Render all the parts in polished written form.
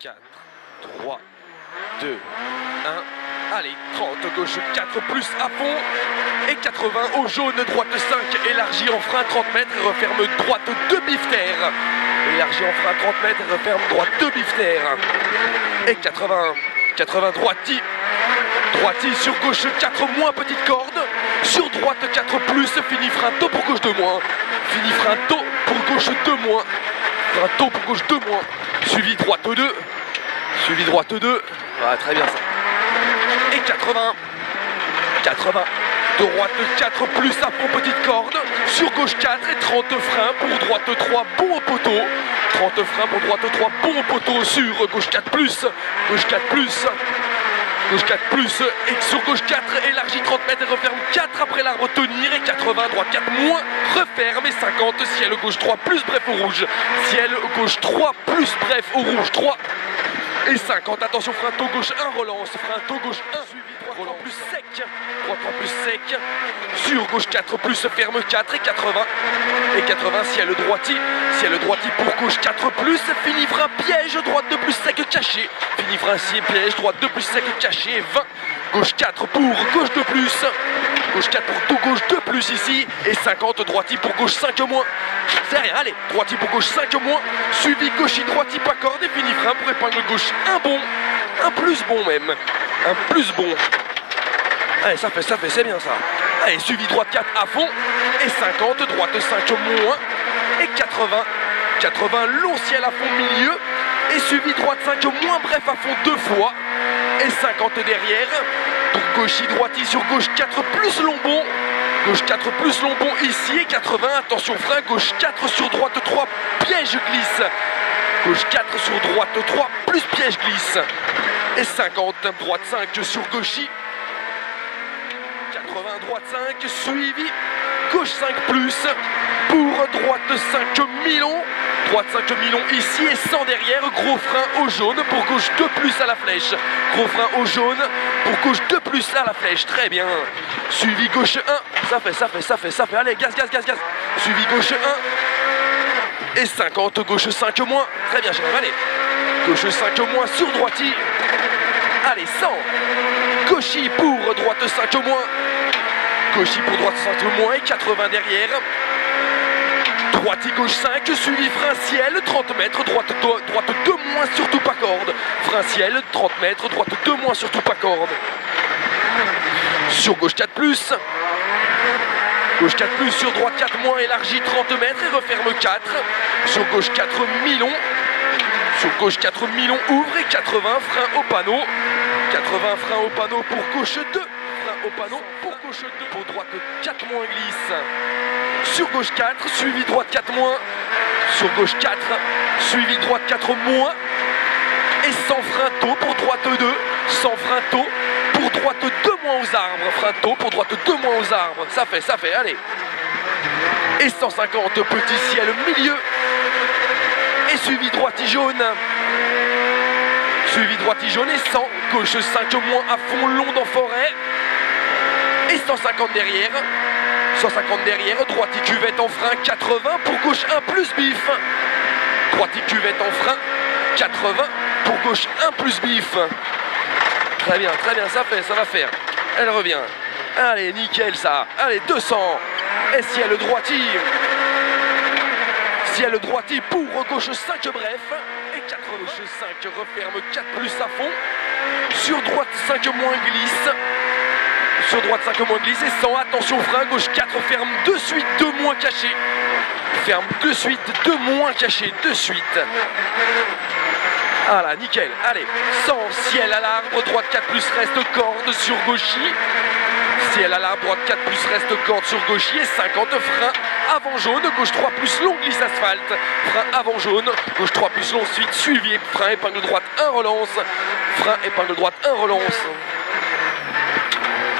4, 3, 2, 1. Allez, 30, gauche 4 plus à fond. Et 80 au jaune, droite 5, élargi en frein 30 mètres et referme droite 2 bifter. Élargi en frein 30 mètres et referme droite 2 bifter. Et 80 droiti. Droiti sur gauche 4 moins, petite corde. Sur droite 4 plus, fini frein tôt pour gauche 2 moins. Fini frein tôt pour gauche 2 moins. Frein tôt pour gauche 2 moins. Suivi droite 2. Suivi droite 2. Ah, très bien ça. Et 80. Droite 4 plus à fond, petite corde. Sur gauche 4 et 30 freins pour droite 3, bon au poteau. 30 freins pour droite 3, bon au poteau. Sur gauche 4 plus. Gauche 4 plus. Gauche 4 plus et sur gauche 4, élargi 30 mètres et referme 4 après l'arbre tenir et 80, droite 4 moins, referme et 50, ciel gauche 3 plus bref au rouge, ciel gauche 3 plus bref au rouge 3 et 50, attention frein tôt gauche 1, relance, frein tôt gauche 1, suivi droite 3 plus sec, droite 3 plus sec, sur gauche 4 plus ferme 4 et 80, ciel droiti pour gauche 4 plus, fini frein piège, droite 2 plus sec caché, fini frein piège, droite 2 plus sec caché et 20, gauche 4 pour gauche 2 plus, gauche 4 pour tout gauche 2 plus ici et 50, droiti pour gauche 5 moins, c'est rien, allez, droiti pour gauche 5 moins, suivi gauche droiti pas corde et fini frein pour épingle gauche 1 bon, un plus bon même, un plus bon. Allez, ça fait, c'est bien ça. Allez, suivi droite 4 à fond. Et 50, droite 5 moins. Et 80 long ciel à fond milieu. Et suivi droite 5 moins, bref à fond 2 fois. Et 50 derrière. Pour gauche droiti sur gauche 4 plus long bon. Gauche 4 plus long bon ici. Et 80, attention frein, gauche 4 sur droite 3, piège glisse. Gauche 4 sur droite 3, plus piège glisse. Et 50, droite 5 sur gauchi. 80, droite 5, suivi, gauche 5 plus, pour droite 5 milons, droite 5 milons ici et 100 derrière, gros frein au jaune pour gauche 2 plus à la flèche, gros frein au jaune pour gauche 2 plus à la flèche, très bien, suivi gauche 1, ça fait, allez, gaz, suivi gauche 1, et 50, gauche 5 moins, très bien, allez, gauche 5 moins sur droiti, allez, 100, gauchi pour droite 5 moins, gauchi pour droite 5 moins et 80 derrière. Droiti gauche 5, suivi frein ciel, 30 mètres, droite 2 moins, surtout pas corde. Frein ciel, 30 mètres, droite 2 moins, surtout pas corde. Sur gauche 4 plus. Gauche 4 plus, sur droite 4 moins, élargi 30 mètres et referme 4. Sur gauche 4 milons. Sur gauche 4 milons ouvre et 80 frein au panneau. 80 frein au panneau pour gauche 2. Au panneau pour gauche 2, pour droite 4 moins glisse, sur gauche 4, suivi droite 4 moins, sur gauche 4, suivi droite 4 moins, et sans frein tôt pour droite 2, sans frein tôt pour droite 2 moins aux arbres, frein tôt pour droite 2 moins aux arbres, ça fait, allez, et 150, petit ciel milieu, et suivi droite jaune. Suivi droiti jaune et 100, gauche 5 moins à fond long dans forêt. Et 150 derrière, droiti cuvette en frein, 80 pour gauche 1 plus bif. Droiti cuvette en frein, 80 pour gauche 1 plus bif. Très bien, ça va faire. Elle revient. Allez, nickel ça. Allez, 200. Et ciel droiti. Ciel droiti pour gauche 5 bref. Et 4 gauche 5 referme 4 plus à fond. Sur droite 5 moins glisse. Sur droite 5 moins glisse et 100, attention frein, gauche 4, ferme de suite, 2 moins caché. Ferme de suite, 2 moins caché, de suite. Voilà, nickel, allez, 100, ciel à l'arbre, droite 4 plus reste corde sur gauchi. Ciel à l'arbre, droite 4 plus reste corde sur gauchi et 50, frein avant jaune, gauche 3 plus long glisse asphalte. Frein avant jaune, gauche 3 plus long, suite suivi, frein épingle droite 1 relance. Frein épingle droite 1 relance.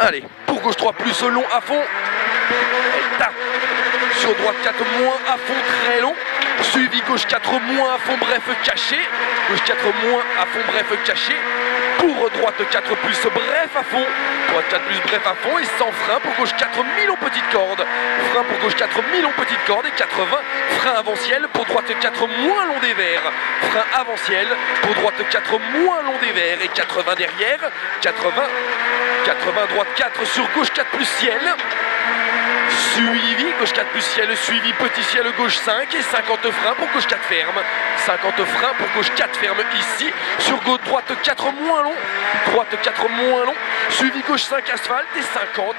Allez, pour gauche 3 plus long à fond. Et tac. Sur droite 4 moins à fond très long. Suivi gauche 4 moins à fond bref caché. Gauche 4 moins à fond bref caché. pour droite 4 plus bref à fond, droite 4 plus bref à fond et sans frein pour gauche 4 mi-long petite corde, frein pour gauche 4 mi-long petite corde et 80, frein avant-ciel pour droite 4 moins long des verts, frein avant-ciel pour droite 4 moins long des verts et 80 derrière, 80 droite 4 sur gauche 4 plus ciel, suivi, gauche 4 plus ciel, suivi petit ciel gauche 5 et 50 freins pour gauche 4 ferme, 50 freins pour gauche 4 ferme ici, sur gauche droite 4 moins long, droite 4 moins long, suivi gauche 5 asphalte et 50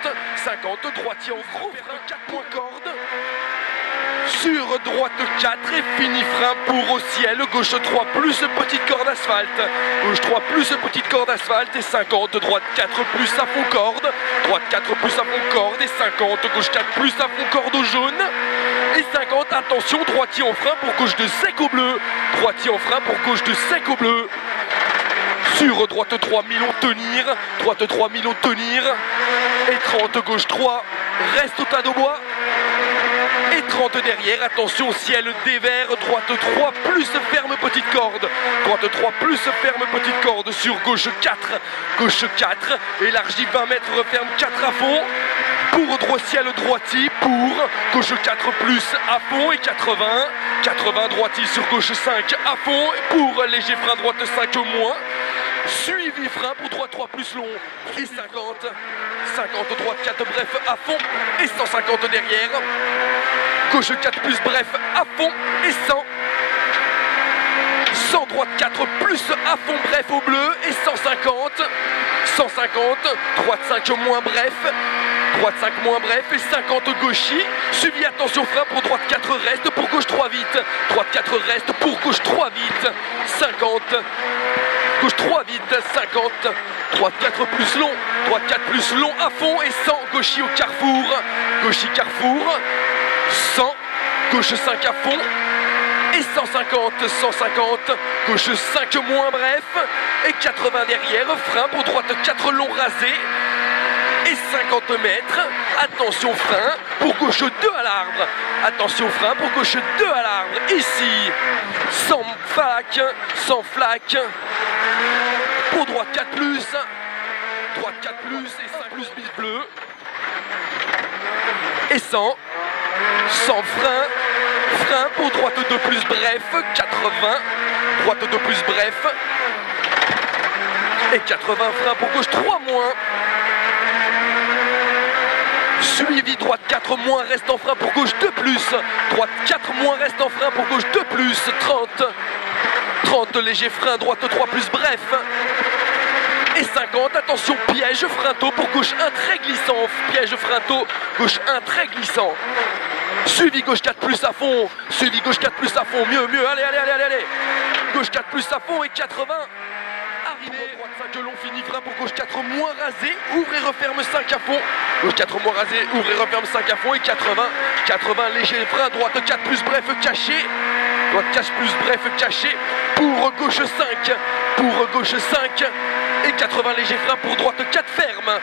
droitier en gros frein 4 moins corde, sur droite 4 et fini frein pour au ciel, gauche 3 plus petite corde asphalte, gauche 3 plus petite corde asphalte et 50, droite 4 plus à fond corde, droite 4 plus à fond corde et 50, gauche 4 plus à fond corde au jaune et 50, attention, droitier en frein pour gauche de sec au bleu, droitier en frein pour gauche de sec au bleu, sur droite 3 mi-long tenir, droite 3 mi-long tenir et 30, gauche 3, reste au tas de bois. Et 30 derrière, attention, ciel des verts, droite 3 plus ferme petite corde, droite 3 plus ferme petite corde sur gauche 4, élargi 20 mètres, referme 4 à fond, pour droit ciel droitier, pour gauche 4 plus à fond et 80 droitier sur gauche 5 à fond, pour léger frein droite 5 moins, suivi frein pour droite 3 plus long et 50 droite 4 bref à fond et 150 derrière, gauche 4 plus bref à fond et 100 droite 4 plus à fond bref au bleu et 150 droite 5 moins bref, droite 5 moins bref et 50 gauchis, suivi attention frein pour droite 4 reste pour gauche 3 vite, droite 4 reste pour gauche 3 vite, 50 gauche 3 vite, 50, droite 4 plus long, droite 4 plus long à fond et 100, gauchis au carrefour, gauchis carrefour, 100, gauche 5 à fond et 150, gauche 5 moins bref et 80 derrière, frein pour droite 4 long rasé et 50 mètres, attention frein pour gauche 2 à l'arbre, attention frein pour gauche 2 à l'arbre, ici, sans flaque, pour droite 4 plus, droite 4 plus et 5 plus bis bleu, et 100 frein pour droite 2 plus bref, 80, droite 2 plus bref, et 80 frein pour gauche 3 moins, suivi droite 4 moins reste en frein pour gauche 2 plus, droite 4 moins reste en frein pour gauche 2 plus, 30 léger frein droite 3 plus bref et 50, attention piège frein-tôt pour gauche 1 très glissant, piège frein-tôt gauche 1 très glissant, suivi gauche 4 plus à fond, suivi gauche 4 plus à fond, mieux, allez, gauche 4 plus à fond et 80, arrivé, droite 5 long, fini frein pour gauche 4 moins rasé, ouvre et referme 5 à fond, gauche 4 moins rasé, ouvre et referme 5 à fond et 80 léger frein, droite 4 plus bref caché, droite 4 plus bref caché, pour gauche 5, et 80 léger frein pour droite 4 ferme,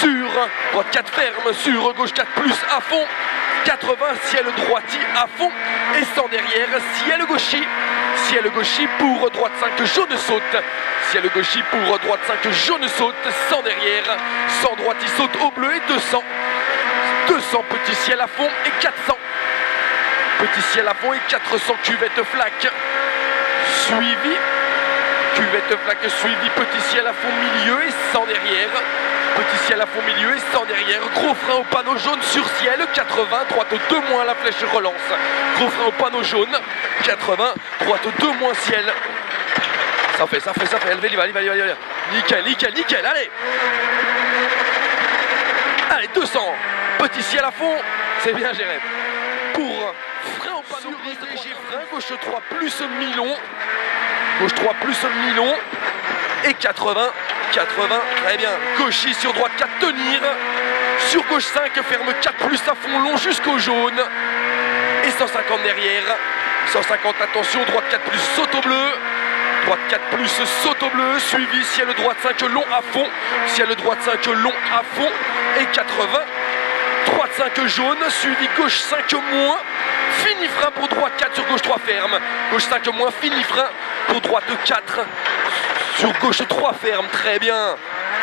sur droite 4 ferme, sur gauche 4 plus à fond, 80 ciel droitier à fond et 100 derrière, ciel gauchis pour droite 5 jaune saute, ciel gauchis pour droite 5 jaune saute, 100 derrière, 100 droitier saute au bleu et 200 petit ciel à fond et 400 petit ciel à fond et 400 cuvette flaque, suivi cuvette flaque suivi petit ciel à fond milieu et 100 derrière, petit ciel à fond milieu et 100 derrière, gros frein au panneau jaune sur ciel, 80, droite 2 moins la flèche relance, gros frein au panneau jaune, 80, droite 2 moins ciel, ça fait, allez, va, nickel, allez, 200, petit ciel à fond, c'est bien géré, pour frein au panneau léger frein, gauche 3 plus mi-long, gauche 3 plus mi-long et 80, très bien, gauchis sur droite 4 tenir, sur gauche 5 ferme 4 plus à fond long jusqu'au jaune et 150 derrière, 150 attention, droite 4 plus saute au bleu, droite 4 plus saute au bleu, suivi ciel droite 5 long à fond, ciel droite 5 long à fond et 80, droite 5 jaune, suivi gauche 5 moins, fini frein pour droite 4 sur gauche 3 ferme, gauche 5 moins, fini frein pour droite 4 Sur gauche 3 ferme, très bien.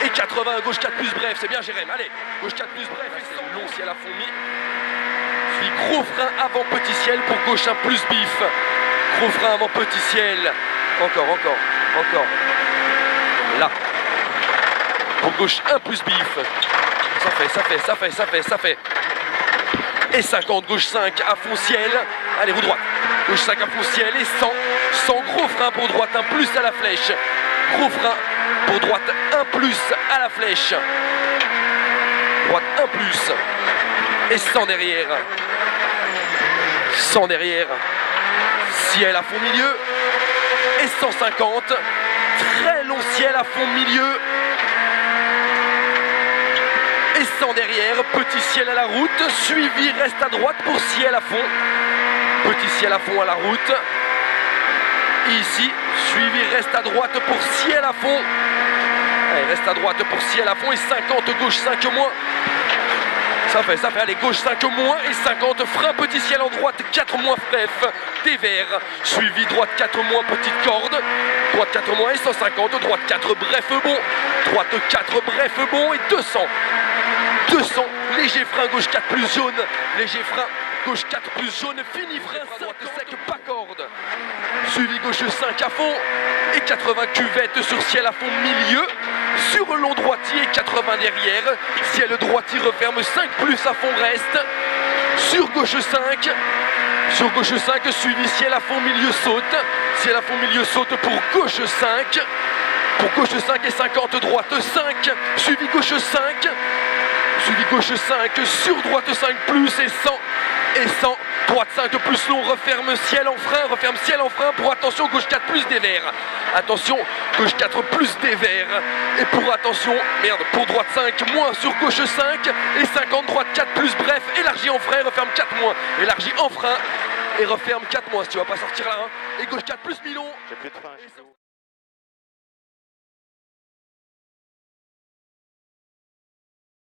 Et 80, gauche 4 plus bref, c'est bien Jérém. Allez, gauche 4 plus bref, et sans long ciel à fond mis. Puis gros frein avant petit ciel pour gauche 1 plus bif. Gros frein avant petit ciel. Encore. Là. Pour gauche 1 plus bif. Ça fait. Et 50, gauche 5 à fond ciel. Allez, roue droite. Gauche 5 à fond ciel et 100. 100, gros frein pour droite 1 plus à la flèche. Gros frein pour droite 1 plus à la flèche. Droite 1 plus. Et 100 derrière. 100 derrière. Ciel à fond milieu. Et 150. Très long ciel à fond milieu. Et 100 derrière, petit ciel à la route, suivi reste à droite pour ciel à fond. Petit ciel à fond à la route. Ici, suivi reste à droite pour ciel à fond. Allez, reste à droite pour ciel à fond et 50, gauche 5 moins. Ça fait, allez, gauche 5 moins et 50, frein, petit ciel en droite, 4 moins bref, dévers, suivi droite 4 moins, petite corde, droite 4 moins et 150, droite 4 bref bon, droite 4 bref bon et 200, léger frein, gauche 4 plus jaune, léger frein, gauche 4 plus jaune, fini frein, droite sec, pas corde, suivi gauche 5 à fond et 80 cuvette sur ciel à fond milieu. Sur long droitier, 80 derrière. Ciel droitier referme 5 plus à fond reste. Sur gauche 5. Sur gauche 5, suivi ciel à fond milieu saute. Ciel à fond milieu saute pour gauche 5. Pour gauche 5 et 50, droite 5. Suivi gauche 5. Suivi gauche 5, sur droite 5 plus et 100. Et 100. Droite 5 plus long, referme ciel en frein pour attention, gauche 4 plus dévers. Attention, gauche 4 plus dévers. Et pour attention, pour droite 5 moins sur gauche 5 et 50, droite 4 plus bref, élargi en frein, referme 4 moins. Élargi en frein et referme 4 moins si tu vas pas sortir là. Et gauche 4 plus mi-long. J'ai plus de frein.